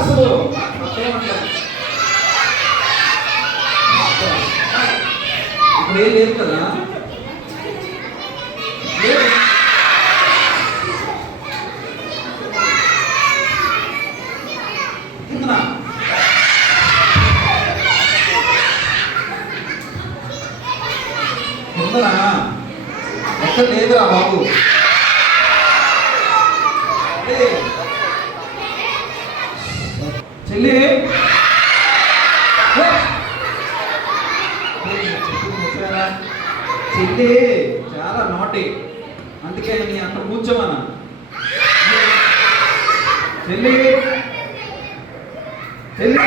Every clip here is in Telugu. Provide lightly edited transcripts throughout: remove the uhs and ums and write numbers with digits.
అసలు ఇప్పుడు ఏం లేదు కదా, కిందనా ఎక్కడ లేదురా బాబు. చెల్లి చెల్లి చాలా నోటి, అందుకే నీ అంత కూర్చోమన్నా. చెల్లి చెల్లి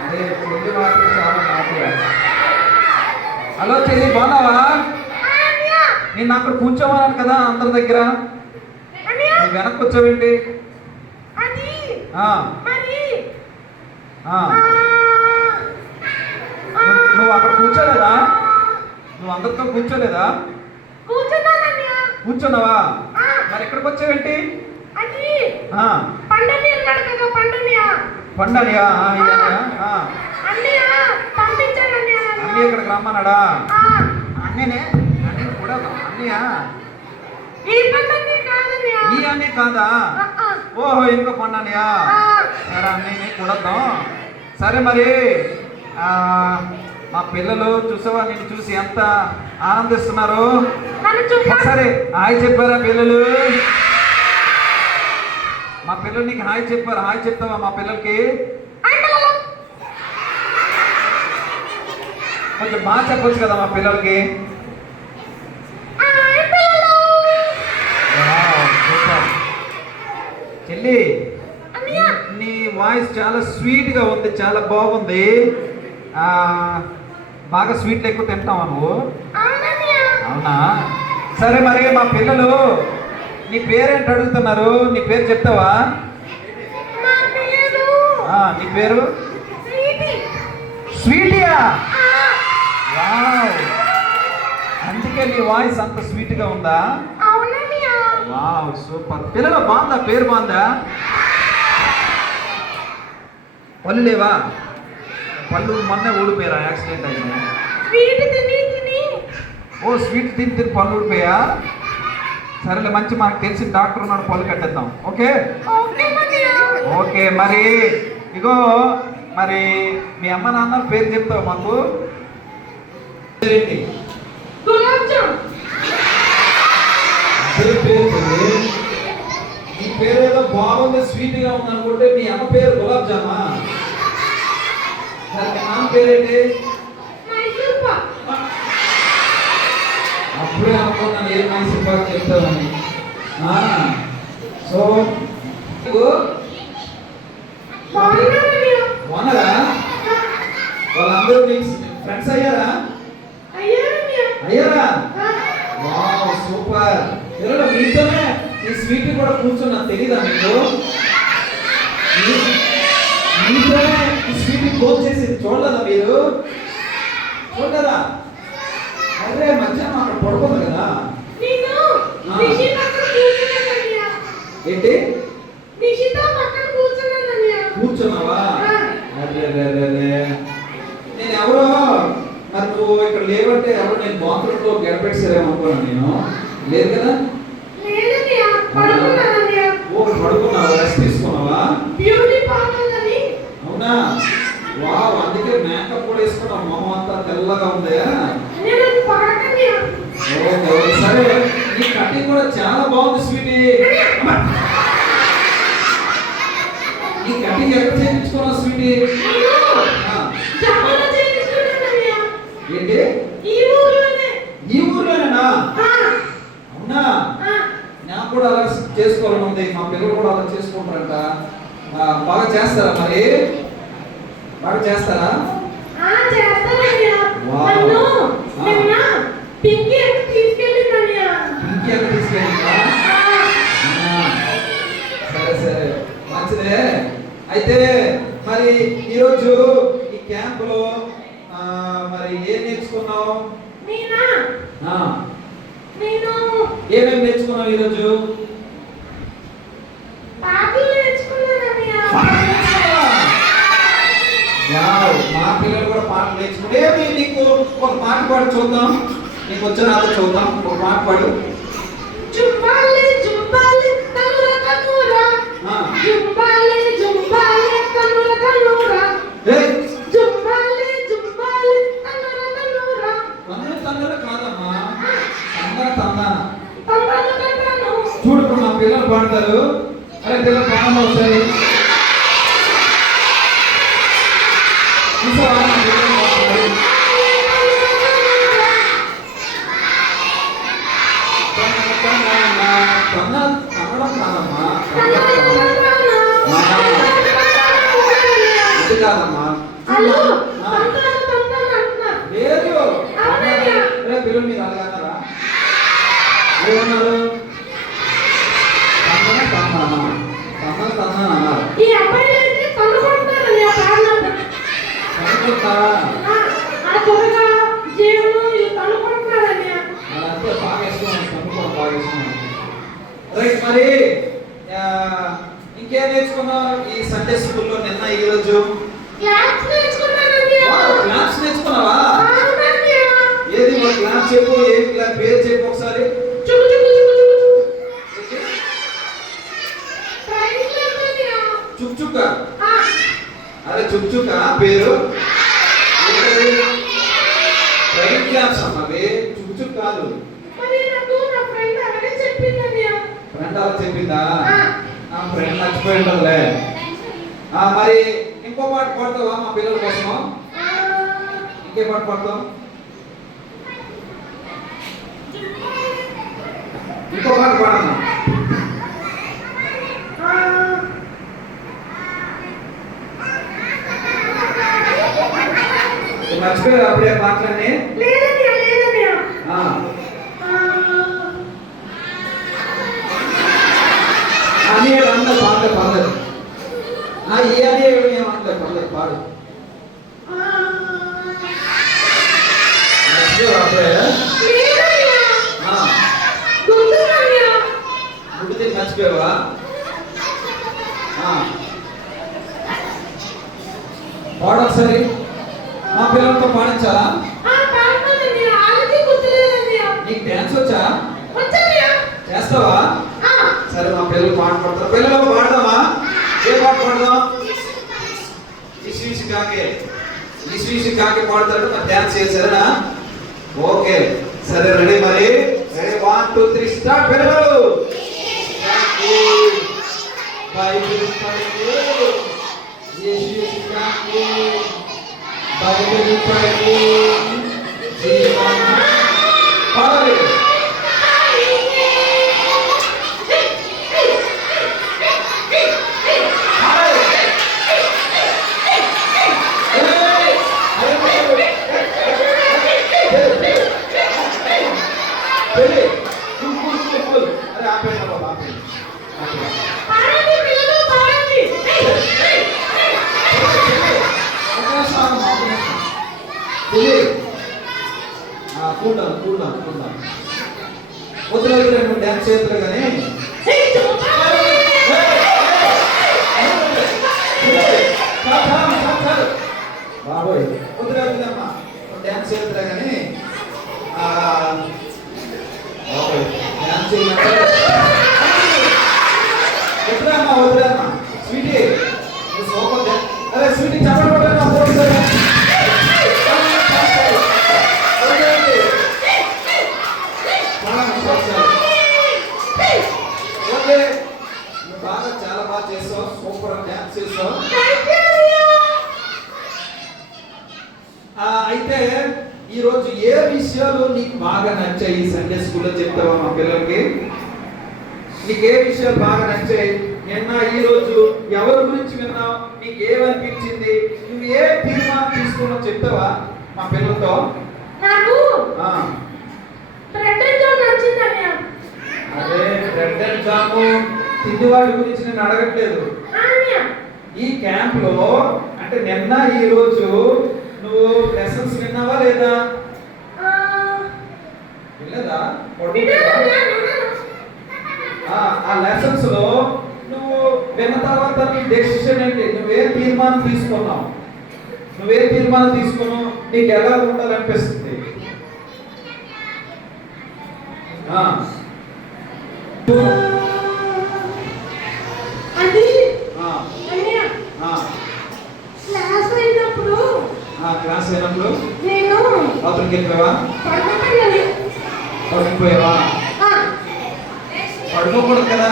అదే చెల్లి మాత్రం చాలా నోటిగా. హలో చెల్లి, బాగున్నావా? నేను అక్కడ కూర్చోమన్నాను కదా అందరి దగ్గర, వెనక్కి వచ్చావేంటి? నువ్వు అక్కడ కూర్చోలేదా? నువ్వు అందరితో కూర్చోలేదా? కూర్చున్నావా? మరి ఎక్కడికి వచ్చావేంటి? పండనియా అన్నీ ఇక్కడికి రమ్మన్నాడా? అన్నీనే అన్నీ కూడా అన్నయ్యా ఈ అన్నీ కాదా? ఓహో, ఇంకో పండనియా. సరే అన్నీ కూడద్దాం. సరే మరి మా పిల్లలు చూసావా, నేను చూసి ఎంత ఆనందిస్తున్నారు. సరే హాయ్ చెప్పారా పిల్లలు? మా పిల్లలు నీకు హాయ్ చెప్పారు. హాయ్ చెప్తావా మా పిల్లలకి? కొంచెం బాగా చెప్పొచ్చు కదా మా పిల్లలకి. చెల్లి, నీ వాయిస్ చాలా స్వీట్గా ఉంది, చాలా బాగుంది. బాగా స్వీట్లు ఎక్కువ తింటావా నువ్వు? అవునా? సరే మరి మా పిల్లలు నీ పేరేంటి అడుగుతున్నారు, నీ పేరు చెప్తావా? నీ పేరు స్వీటియా? వావ్, అందుకే నీ వాయిస్ అంత స్వీట్గా ఉందా? Wow, super. పిల్లలు బాగుందా? పేరు బాగుందా? పళ్ళు లేవా? పళ్ళు మొన్నే ఊడిపోయారా? యాక్సిడెంట్ అయింది. ఓ, స్వీట్ తిని తిని పళ్ళు ఊడిపోయా? సరేలే, మంచి మనకు తెలిసిన డాక్టర్ ఉన్నాడు, పళ్ళు కట్టేద్దాం. Okay okay. మరి ఇగో, మరి మీ అమ్మ నాన్న పేరు చెప్తావు మాకు? నీ పేరు ఏదో బాగుంది, స్వీట్ గా ఉంది అనుకుంటే మీ అమ్మ పేరు గులాబ్ జామా. మీ నాన్న పేరేంటి? అప్పుడే అనుకున్నాను ఏ మైసూర్ పాక్ చెప్తామని. సో బాగున్నారా? వాళ్ళందరూ నీకు ఫ్రెండ్స్ అయ్యారా? అయ్యారా? Wow, super. పిల్లలు మీతోనే ఈ స్వీట్ కూడా కూర్చున్నా, తెలీదా మీకు? మీతోనే ఈ స్వీట్ కోప్ చేసి చూడలేదా మీరు? చూడలేదా? అరే మధ్యాహ్నం అక్కడ పడుకోదు కదా. ఏంటి కూర్చున్నావా? అరే నేను ఎవరో, మరి నువ్వు ఇక్కడ లేవంటే ఎవరు, నేను బాత్రూమ్ లో గడపెట్టారేమో అనుకున్నాను నేను. లేదు కదా? పడుకున్నావా? రెస్ట్ తీసుకున్నావా? అవునా? వావ్, అందుకే మేకప్ కూడా వేసుకున్నావు, మొహం అంతా తెల్లగా ఉంది. సరే, ఈ కటింగ్ కూడా చాలా బాగుంది స్వీటీ. ఈ కటింగ్ ఎక్కడ చేయించుకున్నావు స్వీటీ? ఏంటి? ఈ ఊర్లోనేనా? అవునా? నాకు కూడా అలా చేసుకోవాలని ఉంది, మా పిల్లలు కూడా అలా చేసుకుంటారంట. బాగా చేస్తారా? మరి బాగా చేస్తారా? పింకీ ఎక్కడ తీసుకెళ్ళిందా? సరే సరే, మంచిదే. అయితే మరి ఈరోజు ఈ క్యాంపులో మరి ఏం నేర్చుకున్నావు? ఏమేమి నేర్చుకున్నావు ఈరోజు? పాడు చూద్దాం. నీకు వచ్చిన నాతో చూద్దాం. ఒక పాట పాడు. జుంబాలి జుంబాలి కనుర కనుర జుంబాలి జుంబాలి కనుర కనుర జుంబాలి జుంబాలి కనుర కనుర కన్నుల కన్నుల కాదమ్మా, తందన తందాన. తందన తందన. చూడు ఇప్పుడు మా పిల్లలు పాడతారు. అరే పిల్లలు పాడంలో ఒకసారి చూసావా? మా పిల్లలు పాడతారు. కాదమ్మా లేదు. పిల్లలు మీరు అలాగన్నారా? ఏమన్నారు? తమ్మన తమ్మానా తమ్మన తమ్మన అన్నారు. రైట్. మరి ఇంకేం నేర్చుకున్నావు ఈ సండే స్కూల్లో నిన్న ఈ రోజు? క్లాస్ నేర్చుకున్నావా? ఏది మరి క్లాస్ చెప్పు. ఏం క్లాస్ పేరు చెప్పు ఒకసారి. చుక్చుక్క. అరే చుక్చుక్క పేరు ప్రైవేట్ క్లాస్ అమ్మవి, చుక్చుక్ కాదు. ఫ్రెండ్ అలా చెప్పిందా? ఆ ఫ్రెండ్ నచ్చిపోయి ఉంటుందిలే. మరి ఇంకో పాట పాడతావా మా పిల్లల కోసం? ఇంకే పాట పాడతాం? ఇంకో పాట పాడన్నా. మర్చిపోయావు అప్పుడే పాటలన్నీ? అని అందరు పాటలు పాడలేదు. ఏ అని ఏమంటారు పాడలేదు. పాడు. అప్పుడే గుడ్డు తిని మర్చిపోయావా? పాడొకసారి. మా పిల్లలతో పాడించాలా? నీకు డ్యాన్స్ వచ్చా? చేస్తావా? సరే మా పిల్లలు పాట పాడతారు. పిల్లలు పాడదామా? ఏ పాట పాడదాం? ఇసు కాకే పాడతారు. మరి డ్యాన్స్ చేశారా? ఓకే సరే రెడీ. మరి రెడీ 1 2 3 స్టార్ట్. పిల్లలు బైబిల్ పడండి. ఇసు కాకే బైబిల్ పడండి. జీవన పాడాలి. వదిలేదు డ్యాన్స్ చేస్తారు కానీ బాబోయ్ వదిలేదమ్మా డ్యాన్స్ చేస్తారు కానీ బాబోయ్ డ్యాన్స్ చేయమంటే వదిలేమ్మా వదిలేమ్మా. Sweety super. అదే స్వీటీ చెప్పండి. బాగా చాలా బాగా చేస్తావు. సూపర్ డ్యాన్స్ చేస్తావు. అయితే ఈరోజు ఏ విషయాలు నీకు బాగా నచ్చాయి ఈ సండే స్కూల్లో చెప్తావా మా పిల్లలకి? నీకు ఏ విషయాలు బాగా నచ్చాయి? నిన్న ఈ రోజు ఎవరి గురించి విన్నావు? నీకు ఏమనిపించింది? నువ్వు ఏ తీర్మానం తీసుకున్నావు చెప్తావా మా పిల్లలతో? అదే బ్రెడ్ అండ్ జాము తిండివాడి గురించి నేను అడగట్లేదు. ఈ క్యాంప్ లో అంటే నిన్న ఈ రోజు నువ్వు లెసన్స్ విన్నావా లేదా? వినలేదా? ఆ లెసన్స్ లో నువ్వు విన్న తర్వాత నీ డెసిషన్ ఏంటి? నువ్వేం తీర్మానం తీసుకున్నావు? నీకు ఎలా ఉండాలనిపిస్తుంది? ఆ. అది ఆ. అన్నయ్య, ఆ. క్లాస్ అయినప్పుడు క్లాస్ అయినప్పుడు నేను బాత్రూమ్కి వెళ్ళిపోయావా? పడుకోపోయాను. పడుకుపోయావా? పడుకోకూడదు కదా.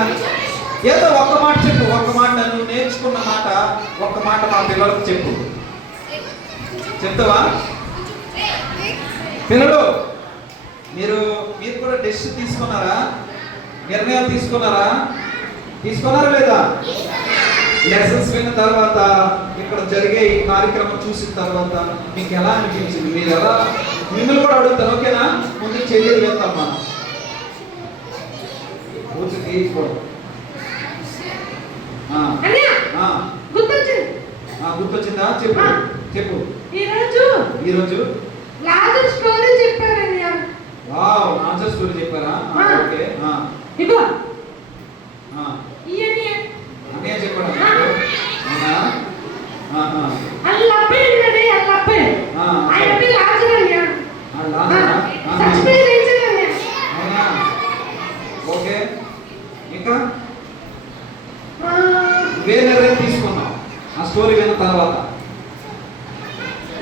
ఏదో ఒక్క మాట చెప్పు, ఒక్క మాట నువ్వు నేర్చుకున్న మాట, ఒక్క మాట మా పిల్లలకు చెప్పు. చెప్తావా? పిల్లలు మీరు కూడా డెసిషన్ తీసుకున్నారా? నిర్ణయాలు తీసుకున్నారా లేదా? లెసన్స్ విన్న తర్వాత, ఇక్కడ జరిగే ఈ కార్యక్రమం చూసిన తర్వాత మీకు ఎలా అనిపించింది? మీరు ఎలా, మిమ్మల్ని కూడా అడుగుతారు. ఓకేనా? ముందు చెల్లెలు వెళ్తాం మనం పూర్తి తీసుకోవడం. అన్నయ్య, గుర్తొచ్చింది. గుర్తొచ్చిందా? చెప్పు చెప్పు. ఈరోజు లాజర్ స్టోరీ చెప్పారన్నయ్య. వావ్, లాజర్ స్టోరీ చెప్పారా? ఓకే. ఇగో అన్నయ్య చెప్పాడు. అల్లప్పే ఉన్నది, అల్లప్పే. ఆయన పేరు లాజర్ అన్నయ్య. ఓకే. ఇంకా వేరే నిర్ణయం తీసుకున్నాం ఆ స్టోరీ విన్న తర్వాత.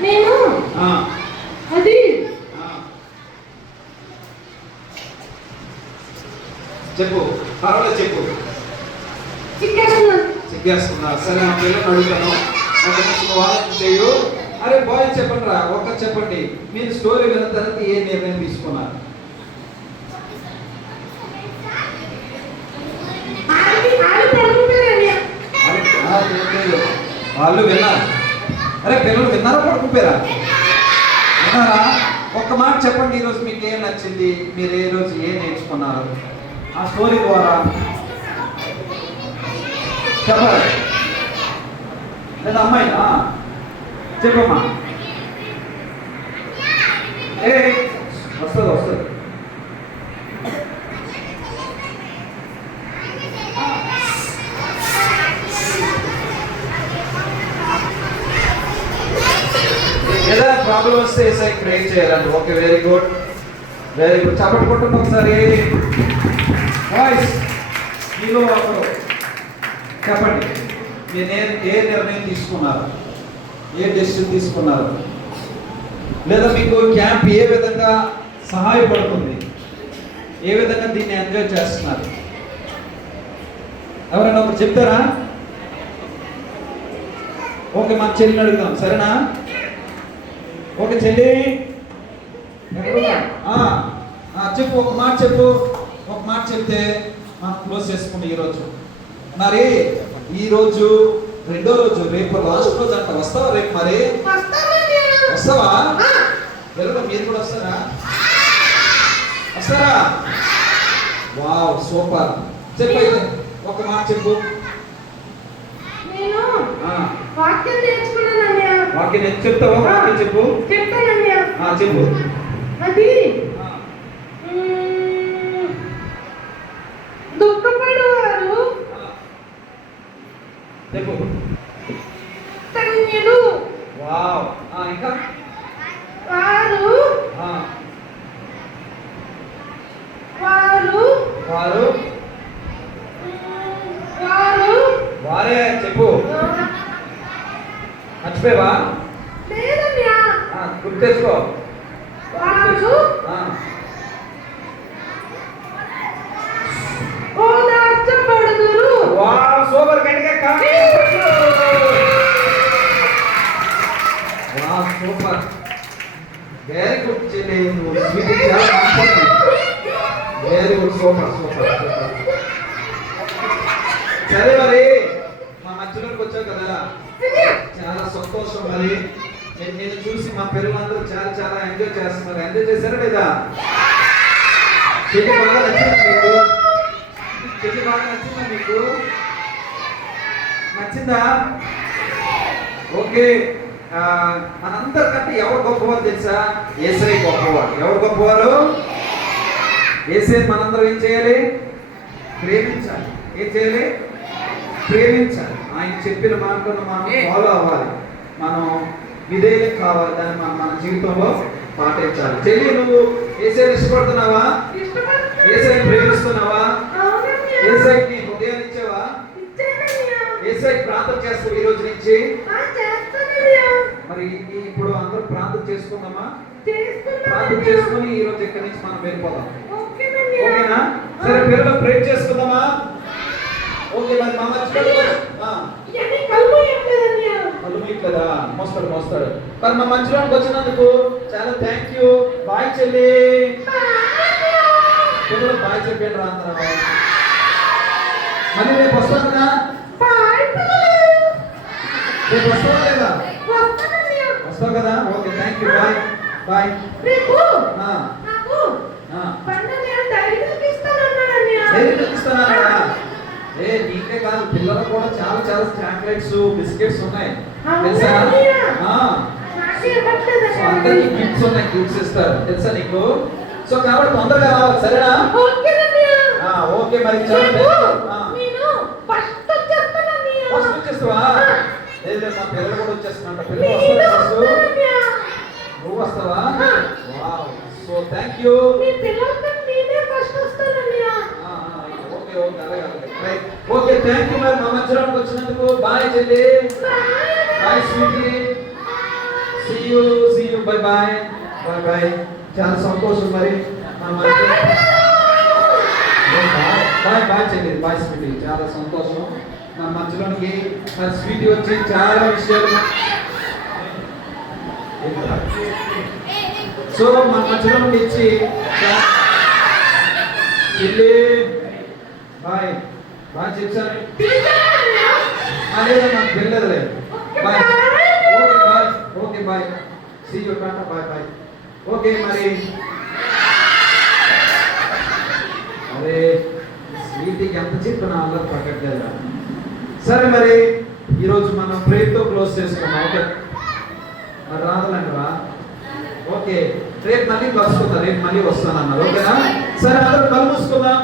నేను అది చెప్పు, పర్వాలేదు చెప్పు. సిగ్గేస్తున్నా? సరే, నా పిల్లలు అడుగుతాను. ఒక నిమిషం వాదన చేయు. అరే బాయ్ చెప్పండి రా, ఒక్క చెప్పండి. మీరు స్టోరీ విన్న తర్వాత ఏ నిర్ణయం తీసుకున్నారు? వాళ్ళు విన్నారు. అరే పిల్లలు విన్నారా? పడుకుపోయారా? విన్నారా? ఒక్క మాట చెప్పండి. ఈరోజు మీకు ఏం నచ్చింది? మీరు ఏ రోజు ఏం నేర్చుకున్నారు ఆ స్టోరీ ద్వారా? చెప్పాలి లేదా? అమ్మాయినా చెప్పమ్మా. ఏ వస్తుంది. ఏదైనా ప్రాబ్లం వస్తే ఏసై ప్రేర్ చేయాలండి. Okay, very good. చప్పటి కొట్టండి ఒకసారి. వాయిస్ మీలో ఒకరు చెప్పండి. మీరు ఏ నిర్ణయం తీసుకున్నారు? ఏ డెసిషన్ తీసుకున్నారు? లేదా మీకు క్యాంప్ ఏ విధంగా సహాయపడుతుంది? ఏ విధంగా దీన్ని ఎంజాయ్ చేస్తున్నారు? ఎవరైనా ఒకరు చెప్తారా? ఓకే, మన చెల్లిని అడుగుదాం. సరేనా? ఓకే చెల్లి, చెప్పు. ఒక మాట చెప్పు. ఒక మాట చెప్తే మనం క్లోజ్ చేసుకుంటాం ఈరోజు. మరి ఈరోజు రెండో రోజు, రేపు లాస్ట్ రోజు అంట. వస్తావా రేపు? మరి వస్తావా? పిల్లలు మీరు కూడా వస్తారా? Wow, super. చెప్పైతే ఒక మాట చెప్పు. వాక్యం నేర్చుకున్నానన్నయ్య. వాక్యం చెప్తావా? వాక్యం చెప్పు. చెప్తానన్నయ్య. చెప్పు. అది దుఃఖపడువారు చెప్పు. ధన్యులు. వావ్. ఇంకా వారు వారు వారు వారు వారే చెప్పు. మర్చిపోయావా? లేదన్నయ్య. గుర్తు తెచ్చుకో. వారు ఓదార్చబడుదురు. Wow, super. గట్టిగా వావ్, సూపర్. వెరీ గుడ్ చెల్లి. Very good. సూపర్. సరే, మరి మా మధ్యలోకి వచ్చావు కదా, చాలా సంతోషం. మరి నేను చూసి మా పిల్లలందరూ చాలా ఎంజాయ్ చేస్తున్నారు. ఎంజాయ్ చేశారా లేదా? చెల్లి బాగా నచ్చిందా మీకు? నచ్చిందా? ఓకే. మనందరికంటే ఎవరు గొప్పవారు తెలుసా? యేసయ్య గొప్పవారు. ఎవరు గొప్పవారు? యేసయ్య. మనందరం ఏం చేయాలి? ప్రేమించాలి. ఏం చేయాలి? ప్రేమించాలి. ఆయన చెప్పిన మాటలను మనం ఫాలో అవ్వాలి. మనం విధేయం కావాలి. దాన్ని మన జీవితంలో పాటించాలి. చెల్లి, నువ్వు యేసయ్యని ఇష్టపడుతున్నావా? ఇష్టపడుతున్నా. యేసయ్యని ప్రేమిస్తున్నావా? అవునన్నయ్య. యేసయ్యకి నీ హృదయాన్ని ఇచ్చావా? ఇచ్చానన్నయ్య. యేసయ్యకి ప్రార్థన చేస్తావు ఈ రోజు నుంచి. చేస్తానన్నయ్య. మరి ఇప్పుడు అందరూ ప్రార్థన చేసుకుందామా? ప్రార్థన చేసుకున్నానన్నయ్య. చేసుకుని ఈ రోజు ఇక్కడి నుంచి మనం వెళ్ళిపోదాం. ఓకేనన్నయ్య. ఓకేనా? సరే పిల్లలు ప్రే చేసుకుందామా? ఓకే మరి మా మధ్యలో ఇవన్నీ కలుపు ఏం లేదన్నయ్య. కదా మోస్తాడు మరి మా మధ్యలోకి వచ్చినందుకు చాలా థ్యాంక్ యూ. బాయ్ చెల్లి. పిల్లలు బాయ్ చెప్పండి రా అందరూ. మళ్ళీ రేపు వస్తాను కదా? బాయ్ పిల్లలు. రేపు వస్తావా లేదా? వస్తానన్నయ్య. వస్తావు కదా? Okay thank you. Bye bye. రేపు ఆ, నాకు ఆ. బండన్నయ్య డైరీ మిల్క్ ఇస్తానన్నాడన్నయ్య. డైరీ మిల్క్ ఇస్తానా? ఏ నీకే కాదు పిల్లలకు కూడా చాలా చాలా చాక్లెట్స్ బిస్కెట్స్ ఉన్నాయి తెలుసా? ఆ. నాకు సో ఇవ్వట్లేదన్నయ్య. అందరికి గిఫ్ట్స్ ఉన్నాయి, గిఫ్ట్స్ ఇస్తారు తెలుసా నీకు? సో కాబట్టి తొందరగా రావాలి సరేనా? ఓకేనన్నయ్య. ఓకే మరి చాలా రేపు ఆ. నేను ఫస్ట్ వచ్చేస్తానన్నయ్య. ఫస్ట్ వచ్చేస్తావా? లేదు లేదు, మా పిల్లలు కూడా వచ్చేస్తున్నా. పిల్లలు నేను వస్తారు ఫస్ట్. వస్తానన్నయ్య. నువ్వు వస్తావా? ఆ. Wow so thank you. మీ పిల్లలతో నేనే ఫస్ట్ వస్తానన్నయ్య. ఓకే ఓకే అలాగే రైట్. ఓకే థ్యాంక్ యూ మరి మా మధ్యలోకి వచ్చినందుకు. బాయ్ చెల్లి. Bye Sweety. See you bye bye bye. చాలా సంతోషం మరి మా మధ్య బాయ్ చెల్లి. Bye Sweety. చాలా సంతోషం మా మధ్యలోనికి మరి స్వీటీ వచ్చి చాలా విషయాలు సో మన మధ్యలో ఇచ్చి చెల్లి బాయ్ బాయ్ చెప్పాను. లేదా నాకు వెళ్ళలేదులే. Bye okay bye. See you ta-ta bye. Okay మరి అరే స్వీటీకి ఎంత చెప్పినా అల్లరి పక్కట్లేదా? సరే మరి ఈరోజు మనం ప్రేయర్తో క్లోజ్ చేసుకున్నాం. ఓకే మరి రాదులండి రా. ఓకే రేపు మళ్ళీ కలుసుకుందాం. రేపు మళ్ళీ వస్తానన్నారు. ఓకేనా? సరే అందరూ కళ్ళు మూసుకుందాం.